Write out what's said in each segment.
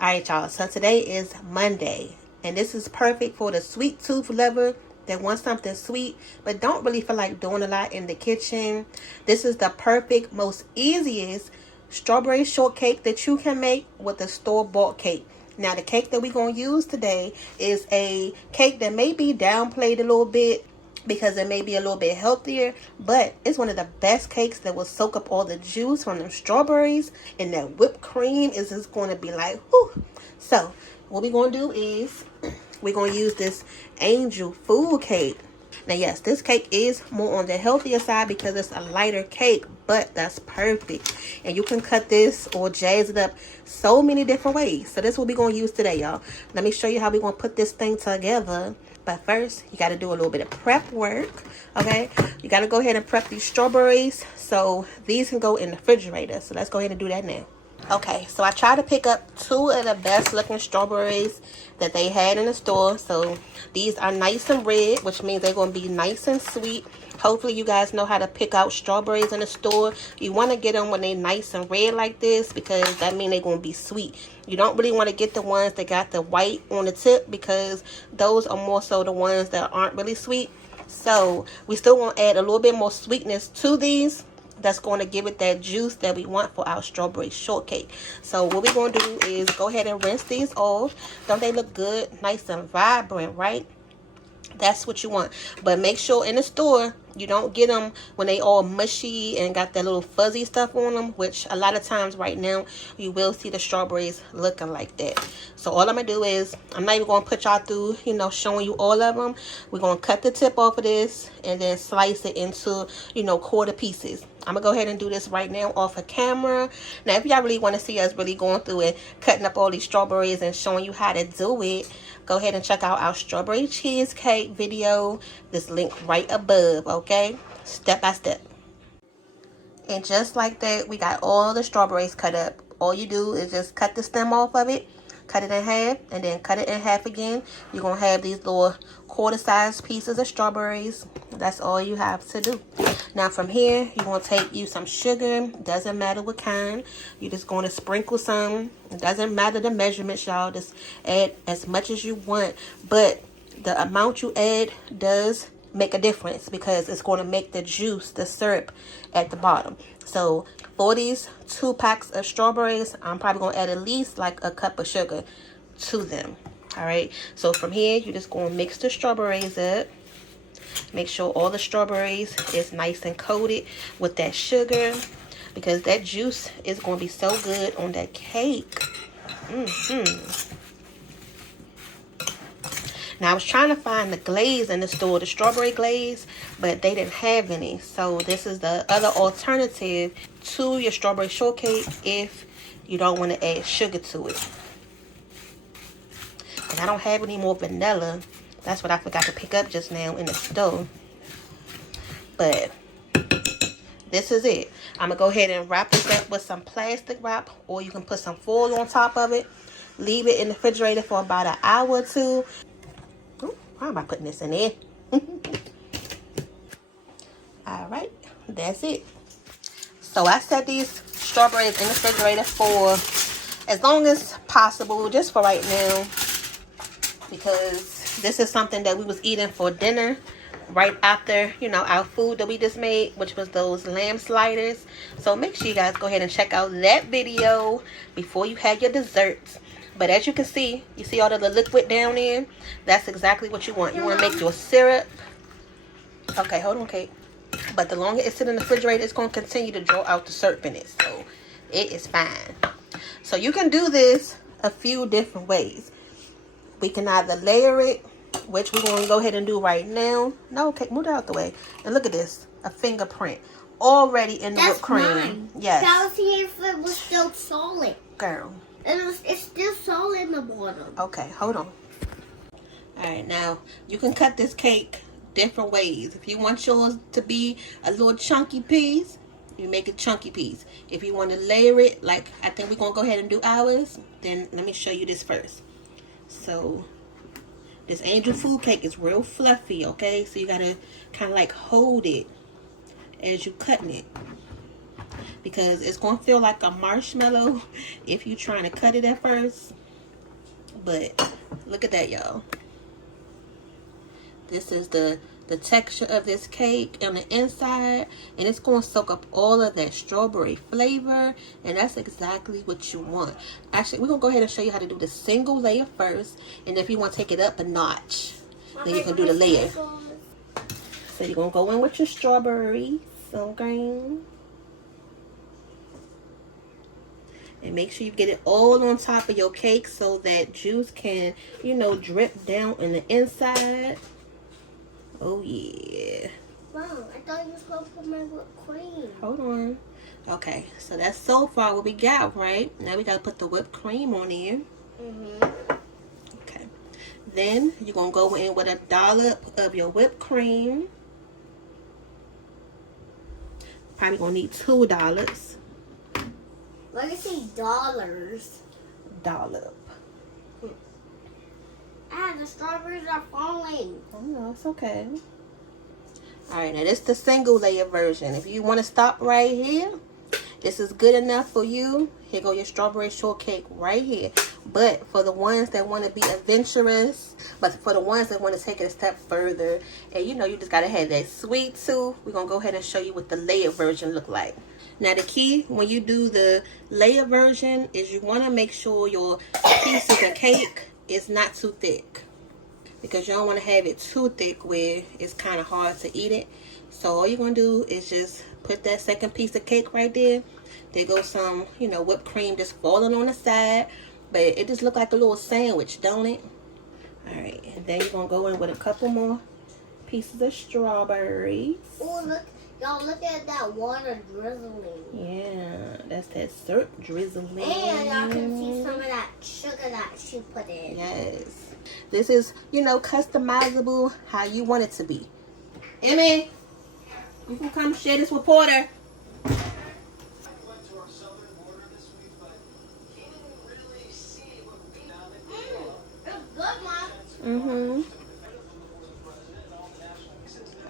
Alright, y'all, so today is Monday, and this is perfect for the sweet tooth lover that wants something sweet but don't really feel like doing a lot in the kitchen. This is the perfect, most easiest strawberry shortcake that you can make with a store-bought cake. Now, the cake that we're going to use today is a cake that may be downplayed a little bit because it may be a little bit healthier, but it's one of the best cakes that will soak up all the juice from them strawberries, and that whipped cream is just going to be like, whew. So what we're going to do is we're going to use this angel food cake. Now, yes, this cake is more on the healthier side because it's a lighter cake, but that's perfect. And you can cut this or jazz it up so many different ways. So this is what we're going to use today, y'all. Let me show you how we're going to put this thing together. But first, you got to do a little bit of prep work, okay? You got to go ahead and prep these strawberries so these can go in the refrigerator. So let's go ahead and do that now. Okay, so I tried to pick up 2 of the best looking strawberries that they had in the store. So these are nice and red, which means they're going to be nice and sweet. Hopefully you guys know how to pick out strawberries in the store. You want to get them when they're nice and red like this because that means they're going to be sweet. You don't really want to get the ones that got the white on the tip because those are more so the ones that aren't really sweet. So we still want to add a little bit more sweetness to these. That's going to give it that juice that we want for our strawberry shortcake. So what we're going to do is go ahead and rinse these off. Don't they look good? Nice and vibrant, right? That's what you want. But make sure in the store you don't get them when they all mushy and got that little fuzzy stuff on them, which a lot of times right now you will see the strawberries looking like that. So all I'm going to do is, I'm not even going to put y'all through, showing you all of them. We're going to cut the tip off of this and then slice it into, quarter pieces. I'm going to go ahead and do this right now off of camera. Now, if y'all really want to see us really going through and cutting up all these strawberries and showing you how to do it, go ahead and check out our strawberry cheesecake video. This link right above, okay? Step by step. And just like that, we got all the strawberries cut up. All you do is just cut the stem off of it, cut it in half, and then cut it in half again. You're going to have these little quarter-sized pieces of strawberries. That's all you have to do. Now from here, you're going to take you some sugar. Doesn't matter what kind. You're just going to sprinkle some. It doesn't matter the measurements, y'all. Just add as much as you want. But the amount you add does make a difference because it's going to make the juice, the syrup at the bottom. So for these 2 packs of strawberries, I'm probably going to add at least like a cup of sugar to them. All right. So from here, you're just going to mix the strawberries up. Make sure all the strawberries is nice and coated with that sugar because that juice is going to be so good on that cake. Now, I was trying to find the glaze in the store, the strawberry glaze, but they didn't have any. So this is the other alternative to your strawberry shortcake if you don't want to add sugar to it. And I don't have any more vanilla. That's what I forgot to pick up just now in the store. But this is it. I'm going to go ahead and wrap this up with some plastic wrap, or you can put some foil on top of it. Leave it in the refrigerator for about an hour or 2. Ooh, why am I putting this in there? All right, that's it. So I set these strawberries in the refrigerator for as long as possible, just for right now, because this is something that we was eating for dinner right after, our food that we just made, which was those lamb sliders. So make sure you guys go ahead and check out that video before you have your desserts. But as you can see, you see all the liquid down there? That's exactly what you want. You want to make your syrup. Okay, hold on, Kate. But the longer it sits in the refrigerator, it's going to continue to draw out the syrup in it. So it is fine. So you can do this a few different ways. We can either layer it, which we're going to go ahead and do right now. No, okay, move that out the way. And look at this. A fingerprint. Already in the whipped cream. Mine. Yes. That was here if it was still solid. Girl. It's still solid in the bottom. Okay, hold on. Alright, now you can cut this cake different ways. If you want yours to be a little chunky piece, you make a chunky piece. If you want to layer it, like I think we're going to go ahead and do ours, then let me show you this first. So this angel food cake is real fluffy, okay? So you got to kind of like hold it as you cutting it, because it's going to feel like a marshmallow if you're trying to cut it at first. But look at that, y'all. This is the texture of this cake on the inside, and it's going to soak up all of that strawberry flavor, and that's exactly what you want. Actually, we're going to go ahead and show you how to do the single layer first, and if you want to take it up a notch, then you can do the layer. So you're going to go in with your strawberries, okay? And make sure you get it all on top of your cake so that juice can, you know, drip down in the inside. Oh, yeah. Wow, I thought you were supposed to put my whipped cream. Hold on. Okay, so that's so far what we got, right? Now we got to put the whipped cream on here. Okay. Then you're going to go in with a dollop of your whipped cream. Probably going to need $2. Why do you say dollars? Dollop. Ah, the strawberries are falling. Oh, no, it's okay. Alright, now this is the single layer version. If you want to stop right here, this is good enough for you. Here go your strawberry shortcake right here. But for the ones that want to be adventurous, but for the ones that want to take it a step further, and you know you just got to have that sweet tooth, we're going to go ahead and show you what the layer version look like. Now the key when you do the layer version is you want to make sure your pieces of cake is not too thick, because you don't want to have it too thick where it's kind of hard to eat it. So all you're going to do is just put that second piece of cake right there. There goes some, you know, whipped cream just falling on the side, but it just look like a little sandwich, don't it? Alright, and then you're going to go in with a couple more pieces of strawberries. Oh, look. Y'all look at that water drizzling. Yeah, that's that syrup drizzling. And y'all can see some of that sugar that she put in. Yes. This is, you know, customizable how you want it to be. Emmy, you can come share this with Porter. It's good, Mom. Mm-hmm.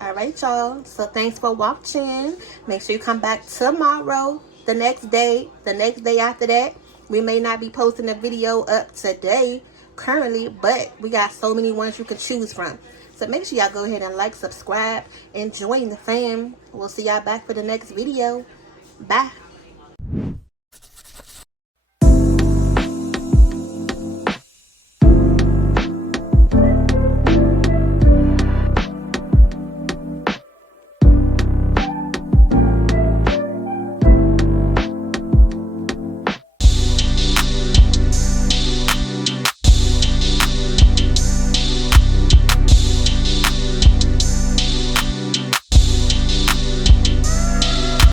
Alright, y'all. So thanks for watching. Make sure you come back tomorrow, the next day after that. We may not be posting a video up today currently, but we got so many ones you can choose from. So make sure y'all go ahead and like, subscribe, and join the fam. We'll see y'all back for the next video. Bye.